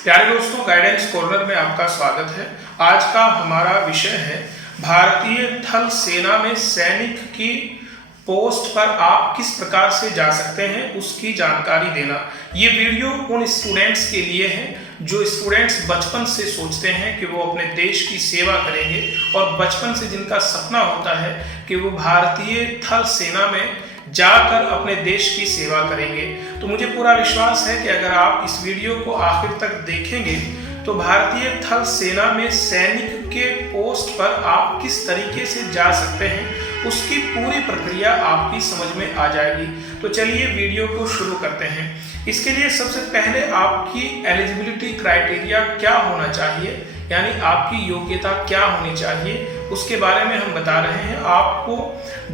प्यारे दोस्तों, guidance corner में आपका स्वागत है। आज का हमारा विषय है भारतीय थल सेना में सैनिक की पोस्ट पर आप किस प्रकार से जा सकते हैं उसकी जानकारी देना। ये वीडियो उन स्टूडेंट्स के लिए है जो स्टूडेंट्स बचपन से सोचते हैं कि वो अपने देश की सेवा करेंगे और बचपन से जिनका सपना होता है कि वो भारतीय थल सेना में जाकर अपने देश की सेवा करेंगे। तो मुझे पूरा विश्वास है कि अगर आप इस वीडियो को आखिर तक देखेंगे तो भारतीय थल सेना में सैनिक के पोस्ट पर आप किस तरीके से जा सकते हैं उसकी पूरी प्रक्रिया आपकी समझ में आ जाएगी। तो चलिए वीडियो को शुरू करते हैं। इसके लिए सबसे पहले आपकी एलिजिबिलिटी क्राइटेरिया क्या होना चाहिए, यानी आपकी योग्यता क्या होनी चाहिए, उसके बारे में हम बता रहे हैं। आपको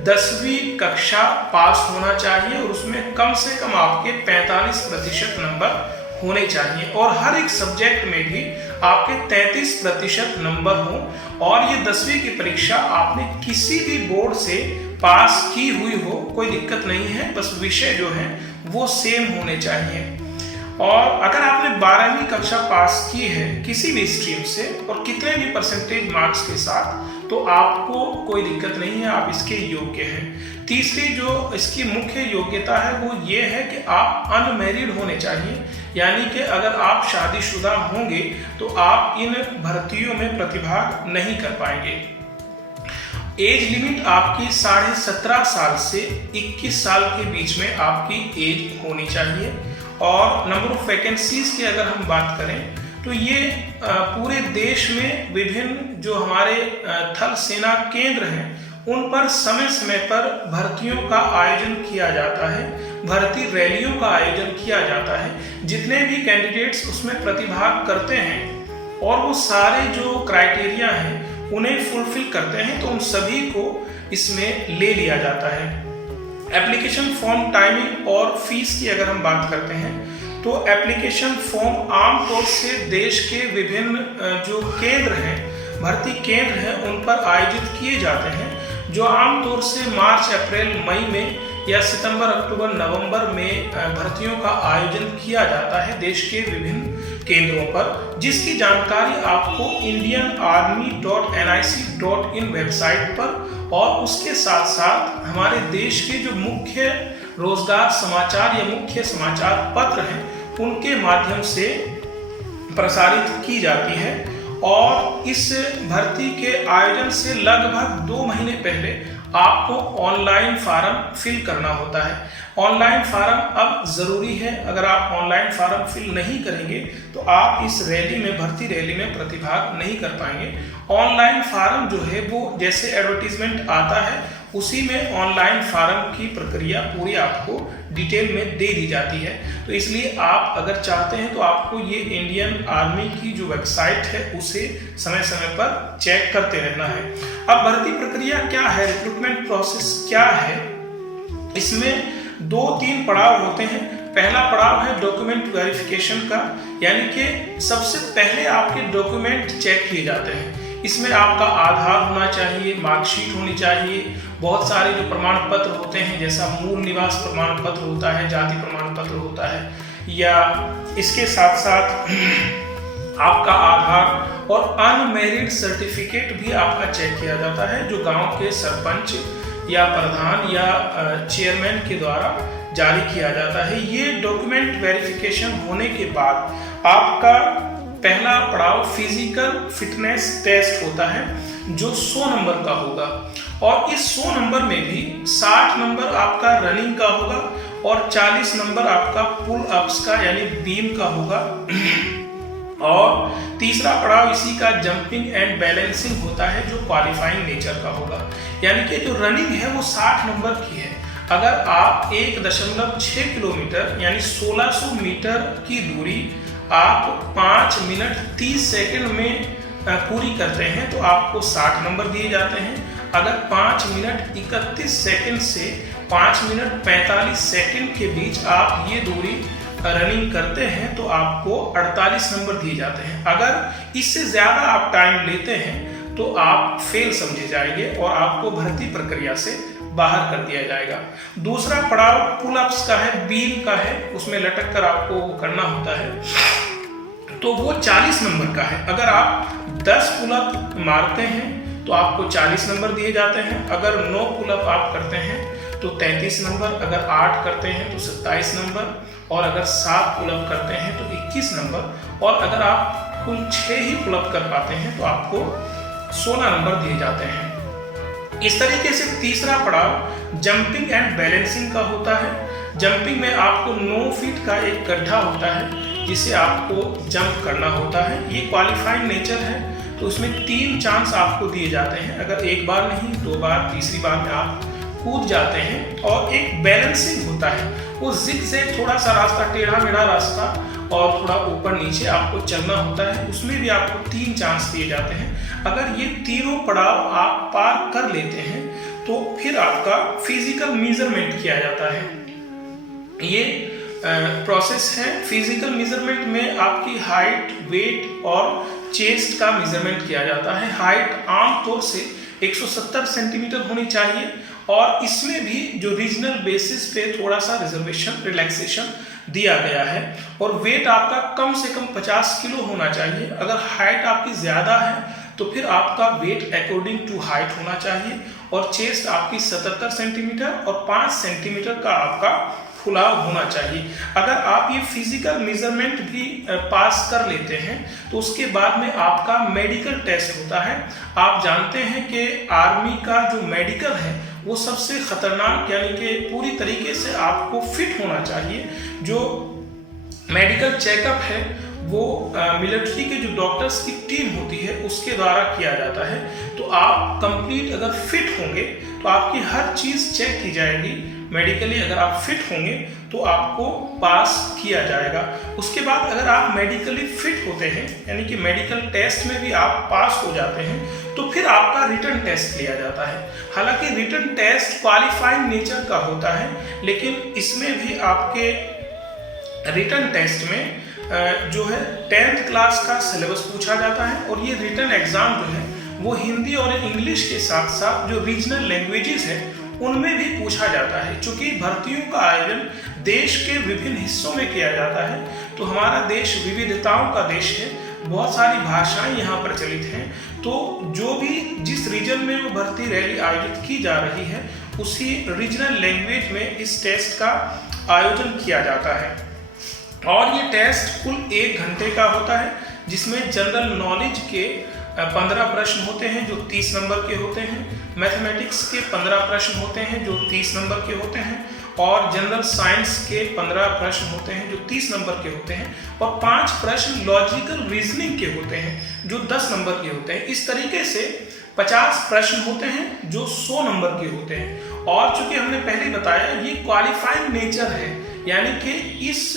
10वीं कक्षा पास होना चाहिए और उसमें कम से कम आपके 45% नंबर होने चाहिए और हर एक सब्जेक्ट में भी आपके 33% नंबर हों और ये 10वीं की परीक्षा आपने किसी भी बोर्ड से पास की हुई हो, कोई दिक्कत नहीं है, बस विषय जो है वो सेम होने चाहिए। और अगर आपने 12वीं कक्षा पास की है किसी भी स्ट्रीम से और कितने भी परसेंटेज मार्क्स के साथ, तो आपको कोई दिक्कत नहीं है, आप इसके योग्य हैं। तीसरी जो इसकी मुख्य योग्यता है वो ये है कि आप अनमैरिड होने चाहिए, यानी कि अगर आप शादीशुदा होंगे तो आप इन भर्तियों में प्रतिभाग नहीं कर पाएंगे। एज लिमिट आपकी 17.5 साल से 21 साल के बीच में आपकी एज होनी चाहिए। और नंबर ऑफ वैकेंसीज की अगर हम बात करें तो ये पूरे देश में विभिन्न जो हमारे थल सेना केंद्र हैं उन पर समय समय पर भर्तियों का आयोजन किया जाता है, भर्ती रैलियों का आयोजन किया जाता है। जितने भी कैंडिडेट्स उसमें प्रतिभाग करते हैं और वो सारे जो क्राइटेरिया हैं उन्हें फुलफिल करते हैं तो उन सभी को इसमें ले लिया जाता है। एप्लीकेशन फॉर्म टाइमिंग और फीस की अगर हम बात करते हैं तो एप्लीकेशन फॉर्म आमतौर से देश के विभिन्न जो केंद्र हैं, भर्ती केंद्र हैं, उन पर आयोजित किए जाते हैं, जो आमतौर से मार्च, अप्रैल, मई में या सितंबर, अक्टूबर, नवंबर में भर्तियों का आयोजन किया जाता है देश के विभिन्न केंद्रों पर, जिसकी जानकारी आपको indianarmy.nic.in वेबसाइट पर और उसके साथ साथ हमारे देश के जो मुख्य रोजगार समाचार या मुख्य समाचार पत्र हैं उनके माध्यम से प्रसारित की जाती है। और इस भर्ती के आयोजन से लगभग 2 महीने पहले आपको ऑनलाइन फॉर्म फिल करना होता है। ऑनलाइन फॉर्म अब जरूरी है, अगर आप ऑनलाइन फॉर्म फिल नहीं करेंगे तो आप इस रैली में, भर्ती रैली में प्रतिभाग नहीं कर पाएंगे। ऑनलाइन फॉर्म जो है वो जैसे एडवर्टीजमेंट आता है उसी में ऑनलाइन फॉर्म की प्रक्रिया पूरी आपको डिटेल में दे दी जाती है। तो इसलिए आप अगर चाहते हैं तो आपको ये इंडियन आर्मी की जो वेबसाइट है उसे समय समय पर चेक करते रहना है। अब भर्ती प्रक्रिया क्या है, रिक्रूटमेंट प्रोसेस क्या है, इसमें 2-3 पड़ाव होते हैं। पहला पड़ाव है डॉक्यूमेंट वेरिफिकेशन का, यानी कि सबसे पहले आपके डॉक्यूमेंट चेक किए जाते हैं। इसमें आपका आधार होना चाहिए, मार्कशीट होनी चाहिए, बहुत सारे जो प्रमाण पत्र होते हैं जैसा मूल निवास प्रमाण पत्र होता है, जाति प्रमाण पत्र होता है, या इसके साथ साथ आपका आधार और अनमैरिड सर्टिफिकेट भी आपका चेक किया जाता है, जो गांव के सरपंच या प्रधान या चेयरमैन के द्वारा जारी किया जाता है। ये डॉक्यूमेंट वेरिफिकेशन होने के बाद आपका पहला पड़ाव फिजिकल फिटनेस टेस्ट होता है जो 100 नंबर का होगा और इस 100 नंबर में भी 60 नंबर आपका रनिंग का होगा और 40 नंबर आपका पुल अप्स का यानी बीम का होगा। और तीसरा पड़ाव इसी का जंपिंग एंड बैलेंसिंग होता है जो क्वालिफाइंग नेचर का होगा, यानी कि जो रनिंग है वो 60 नंबर की है। अगर आप 1.6 किलोमीटर यानी 1600 मीटर की दूरी आप 5 मिनट 30 सेकंड में पूरी करते हैं तो आपको 60 नंबर दिए जाते हैं। अगर 5 मिनट 31 सेकंड से 5 मिनट 45 सेकंड के बीच आप ये दूरी रनिंग करते हैं तो आपको 48 नंबर दिए जाते हैं। अगर इससे ज़्यादा आप टाइम लेते हैं तो आप फेल समझे जाएंगे और आपको भर्ती प्रक्रिया से बाहर कर दिया जाएगा। दूसरा पड़ाव पुल अप्स का है, बीम का है, उसमें लटक कर आपको करना होता है। तो वो 40 नंबर का है। अगर आप 10 पुलअप मारते हैं तो आपको 40 नंबर दिए जाते हैं। अगर 9 पुलअप आप करते हैं तो 33 नंबर, अगर 8 करते हैं तो 27 नंबर, और अगर 7 पुलअप करते हैं तो 21 नंबर, और अगर आप कुल 6 ही पुलअप कर पाते हैं तो आपको 16 नंबर दिए जाते हैं। इस तरीके से तीसरा पड़ाव जंपिंग एंड बैलेंसिंग का होता है। जंपिंग में आपको 9 फीट का एक गड्ढा होता है जिसे आपको जंप करना होता है। ये क्वालिफाइड नेचर है, तो उसमें 3 चांस आपको दिए जाते हैं। अगर एक बार नहीं, 2 बार, तीसरी बार में आप कूद जाते हैं। और एक बैलेंसिंग होता है, वो जिग-जैग थोड़ा सा रास्ता, टेढ़ा मेढ़ा रास्ता और थोड़ा ऊपर नीचे आपको चलना होता है, उसमें भी आपको 3 चांस दिए जाते हैं। अगर ये तीनों पड़ाव आप पार कर लेते हैं तो फिर आपका फिजिकल मेजरमेंट किया जाता है। ये प्रोसेस है। फिजिकल मेजरमेंट में आपकी हाइट, वेट और चेस्ट का मेजरमेंट किया जाता है। हाइट आमतौर से 170 सेंटीमीटर होनी चाहिए, और इसमें भी जो रीजनल बेसिस पे थोड़ा सा रिजर्वेशन, रिलैक्सेशन दिया गया है। और वेट आपका कम से कम 50 किलो होना चाहिए। अगर हाइट आपकी ज़्यादा है तो फिर आपका वेट अकॉर्डिंग टू हाइट होना चाहिए, और चेस्ट आपकी 77 सेंटीमीटर और 5 सेंटीमीटर का आपका फुलाव होना चाहिए। अगर आप ये फिजिकल मेजरमेंट भी पास कर लेते हैं तो उसके बाद में आपका मेडिकल टेस्ट होता है। आप जानते हैं कि आर्मी का जो मेडिकल है वो सबसे खतरनाक, यानी कि पूरी तरीके से आपको फिट होना चाहिए। जो मेडिकल चेकअप है वो मिलिट्री के जो डॉक्टर्स की टीम होती है उसके द्वारा किया जाता है। तो आप कंप्लीट अगर फिट होंगे तो आपकी हर चीज़ चेक की जाएगी मेडिकली। अगर आप फिट होंगे तो आपको पास किया जाएगा। उसके बाद अगर आप मेडिकली फिट होते हैं, यानी कि मेडिकल टेस्ट में भी आप पास हो जाते हैं, तो फिर आपका रिटन टेस्ट लिया जाता है। हालांकि रिटन टेस्ट क्वालिफाइंग नेचर का होता है, लेकिन इसमें भी आपके रिटन टेस्ट में जो है 10th क्लास का सिलेबस पूछा जाता है। और ये रिटन एग्जाम जो है वो हिंदी और इंग्लिश के साथ साथ जो रीजनल लैंग्वेजेस हैं उनमें भी पूछा जाता है। चूंकि भर्तियों का आयोजन देश के विभिन्न हिस्सों में किया जाता है, तो हमारा देश विविधताओं का देश है, बहुत सारी भाषाएं यहाँ प्रचलित हैं। तो जो भी जिस रीजन में वो भर्ती रैली आयोजित की जा रही है उसी रीजनल लैंग्वेज में इस टेस्ट का आयोजन किया जाता है। और ये टेस्ट कुल 1 घंटे का होता है, जिसमें जनरल नॉलेज के 15 प्रश्न होते हैं जो 30 नंबर के होते हैं, मैथमेटिक्स के 15 प्रश्न होते हैं जो 30 नंबर के होते हैं, और जनरल साइंस के 15 प्रश्न होते हैं जो 30 नंबर के होते हैं, और 5 प्रश्न लॉजिकल रीजनिंग के होते हैं जो 10 नंबर के होते हैं। इस तरीके से 50 प्रश्न होते हैं जो 100 नंबर के होते हैं। और चूंकि हमने पहले ही बताया ये क्वालिफाइंग नेचर है, यानी कि इस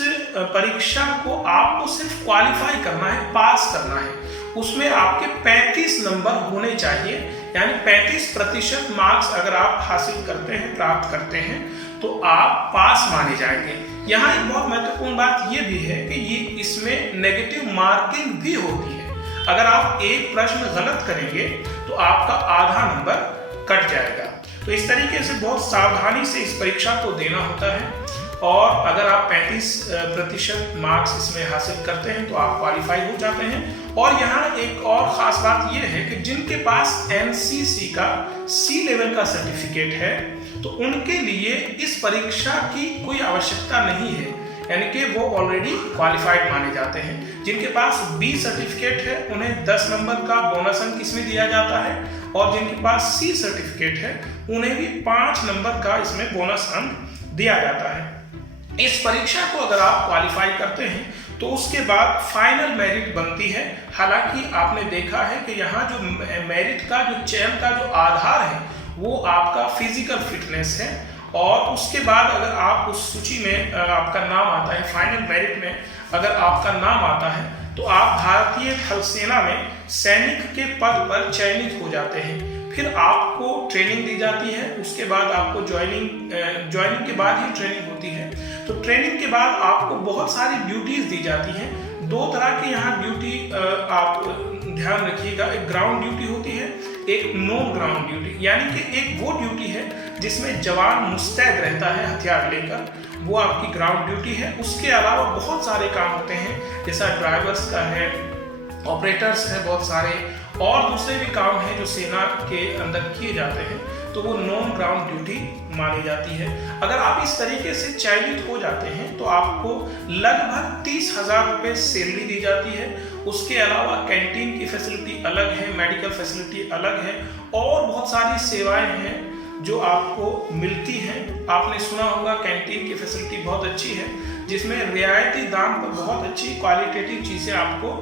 परीक्षा को आपको सिर्फ क्वालिफाई करना है, पास करना है। उसमें आपके 35 नंबर होने चाहिए, यानी 35% मार्क्स अगर आप हासिल करते हैं, प्राप्त करते हैं, तो आप पास माने जाएंगे। यहाँ एक बहुत महत्वपूर्ण बात ये भी है कि ये इसमें नेगेटिव मार्किंग भी होती है। अगर आप एक प्रश्न गलत करेंगे तो आपका आधा नंबर कट जाएगा। तो इस तरीके से बहुत सावधानी से इस परीक्षा को देना होता है, और अगर आप 35% मार्क्स इसमें हासिल करते हैं तो आप क्वालिफाई हो जाते हैं। और यहाँ एक और ख़ास बात यह है कि जिनके पास NCC का C लेवल का सर्टिफिकेट है तो उनके लिए इस परीक्षा की कोई आवश्यकता नहीं है, यानी कि वो ऑलरेडी क्वालिफाइड माने जाते हैं। जिनके पास B सर्टिफिकेट है उन्हें 10 नंबर का बोनस अंक इसमें दिया जाता है, और जिनके पास C सर्टिफिकेट है उन्हें भी 5 नंबर का इसमें बोनस अंक दिया जाता है। इस परीक्षा को अगर आप क्वालिफाई करते हैं तो उसके बाद फाइनल मेरिट बनती है। हालांकि आपने देखा है कि यहाँ जो मेरिट का जो चयन का जो आधार है वो आपका फिजिकल फिटनेस है, और उसके बाद अगर आप उस सूची में आपका नाम आता है, फाइनल मेरिट में अगर आपका नाम आता है तो आप भारतीय थल सेना में सैनिक के पद पर चयनित हो जाते हैं। फिर आपको ट्रेनिंग दी जाती है, उसके बाद आपको ज्वाइनिंग के बाद ही ट्रेनिंग होती है। तो ट्रेनिंग के बाद आपको बहुत सारी ड्यूटीज दी जाती हैं। 2 तरह की यहाँ ड्यूटी आप ध्यान रखिएगा, एक ग्राउंड ड्यूटी होती है, एक नॉन ग्राउंड ड्यूटी, यानी कि एक वो ड्यूटी है जिसमें जवान मुस्तैद रहता है हथियार लेकर, वो आपकी ग्राउंड ड्यूटी है। उसके अलावा बहुत सारे काम होते हैं, जैसा ड्राइवर्स का है, ऑपरेटर्स हैं बहुत सारे, और दूसरे भी काम हैं जो सेना के अंदर किए जाते हैं, तो वो नॉन ग्राउंड ड्यूटी मानी जाती है। अगर आप इस तरीके से चयनित हो जाते हैं तो आपको लगभग 30,000 रुपये सैलरी दी जाती है। उसके अलावा कैंटीन की फैसिलिटी अलग है, मेडिकल फैसिलिटी अलग है, और बहुत सारी सेवाएं हैं जो आपको मिलती हैं। आपने सुना होगा कैंटीन की फैसिलिटी बहुत अच्छी है, जिसमें रियायती दाम पर बहुत अच्छी क्वालिटेटिव चीज़ें आपको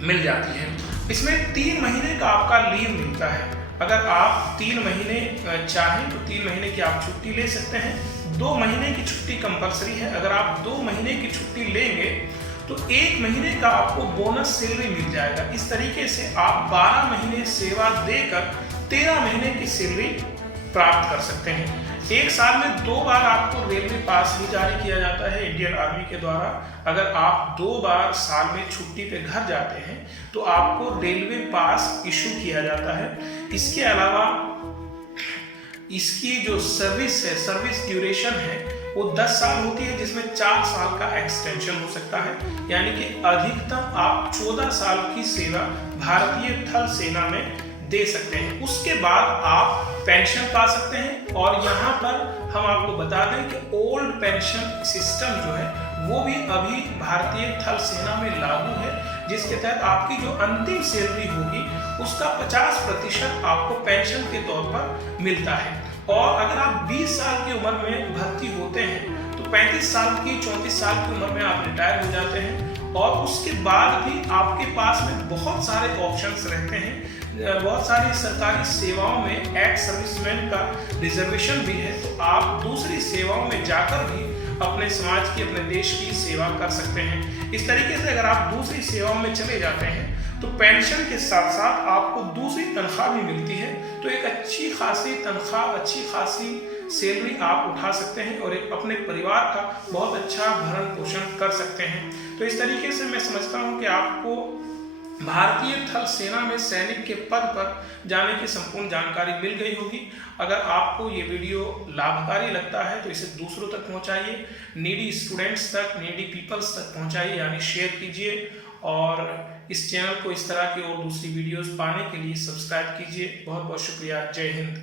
मिल जाती है। इसमें 3 महीने का आपका लीव मिलता है। अगर आप 3 महीने चाहें तो 3 महीने की आप छुट्टी ले सकते हैं। 2 महीने की छुट्टी कंपलसरी है। अगर आप 2 महीने की छुट्टी लेंगे तो 1 महीने का आपको बोनस सैलरी मिल जाएगा। इस तरीके से आप 12 महीने सेवा देकर 13 महीने की सैलरी प्राप्त कर सकते हैं। 1 साल में 2 बार आपको रेलवे पास भी जारी किया जाता है इंडियन आर्मी के द्वारा। अगर आप 2 बार साल में छुट्टी पे घर जाते हैं तो आपको रेलवे पास इशू किया जाता है। इसके अलावा इसकी जो सर्विस है, सर्विस ड्यूरेशन है, वो 10 साल होती है, जिसमें 4 साल का एक्सटेंशन हो सकता है। यानी कि अधिकतम आप 14 साल की सेवा भारतीय थल सेना में दे सकते हैं। उसके बाद आप पेंशन पा सकते हैं। और यहाँ पर हम आपको बता दें कि ओल्ड पेंशन सिस्टम जो है वो भी अभी भारतीय थल सेना में लागू है, जिसके तहत आपकी जो अंतिम सैलरी होगी उसका 50% आपको पेंशन के तौर पर मिलता है। और अगर आप 20 साल की उम्र में भर्ती होते हैं तो 35 साल की 34 साल की उम्र में आप रिटायर हो जाते हैं। और उसके बाद भी आपके पास में बहुत सारे ऑप्शंस रहते हैं। बहुत सारी सरकारी सेवाओं में एक्स सर्विसमैन का रिजर्वेशन भी है, तो आप दूसरी सेवाओं में जाकर भी अपने समाज की, अपने देश की सेवा कर सकते हैं। इस तरीके से अगर आप दूसरी सेवाओं में चले जाते हैं तो पेंशन के साथ साथ आपको दूसरी तनख्वाह भी मिलती है। तो एक अच्छी खासी तनख्वाह, अच्छी खासी सैलरी आप उठा सकते हैं और एक अपने परिवार का बहुत अच्छा भरण पोषण कर सकते हैं। तो इस तरीके से मैं समझता हूँ कि आपको भारतीय थल सेना में सैनिक के पद पर जाने की संपूर्ण जानकारी मिल गई होगी। अगर आपको ये वीडियो लाभकारी लगता है तो इसे दूसरों तक पहुंचाइए, नीडी स्टूडेंट्स तक, नीडी पीपल्स तक पहुंचाइए, यानी शेयर कीजिए। और इस चैनल को इस तरह की और दूसरी वीडियोस पाने के लिए सब्सक्राइब कीजिए। बहुत बहुत शुक्रिया। जय हिंद।